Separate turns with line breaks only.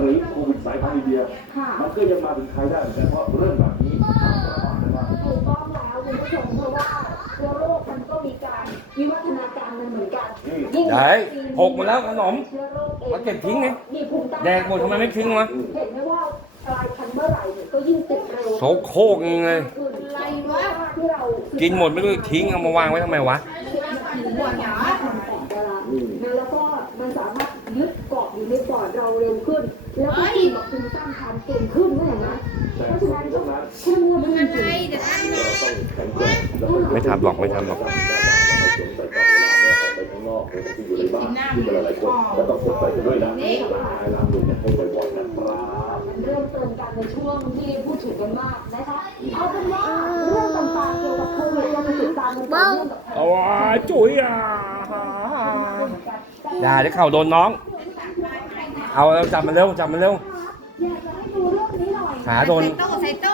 หรือโควิดสายพันธุ์อินเดีย
ค่ะ
มันก็ยังมาถึงไทยได้เหมือนกันเพราะเรื่องแบบนี้ระบาดนะครับ
ถูกต้องแล้วคุณผู้ชมเพราะว่าเชื้อโรคมันก็มีการวิวัฒนาการมันเหมือนกันยิ่ง
ไหนหกหมดแล้วขนม
เชื้อโรคอง
มาเก็บทิ้งไง
มีภูมิต้าน
แดกหมดทำไมไม่ทิ้งวะ
เห็นไหมว่ากลายพันธุ์เมื่อไหร่เนี่ยก็ยิ่งติดเร็ว
โซโครกยังไง
อะไรวะที่เรา
กินหมดไม่รู้ทิ้งเอามาวางไว้ทำไมวะ
หัวหนาแล้วก็มันสามารถยึด เราเร็วขึ้น แล้วก็กินกับภูมิต้านทานเก่งขึ้นก็อย่างนั้น
แต่
เพราะฉะนั้น
ตร
ต้อง
งนั้น
เข้มงวดจริง
เราต้องแข็งแกร่ง
ไม่ทำหรอกไม่ทำหรอก
ใส่ตอนเวลาเนี่ยออกไปข้างนอกหรือที่อยู่ในบ้านที่เป็นหลายๆคนก็ต้องสวมใส่กันด้วยนะล้างล้างมือให้บ่อยๆนะครับ
ๆมันเริ่มเติมกันในช่วงที่พูดถึงกันมากนะคะเอาเป็นว่าเรื่องต่างๆเกี่ยวกับโควิดเรามาติดตามกันต่อเนื่องกับ
เอาวะจุ๋ยอะอย่าได้เข่าโดนน้อง เอาเราจับมันเร็วจับมันเร็วขาโดน
โต้เซโต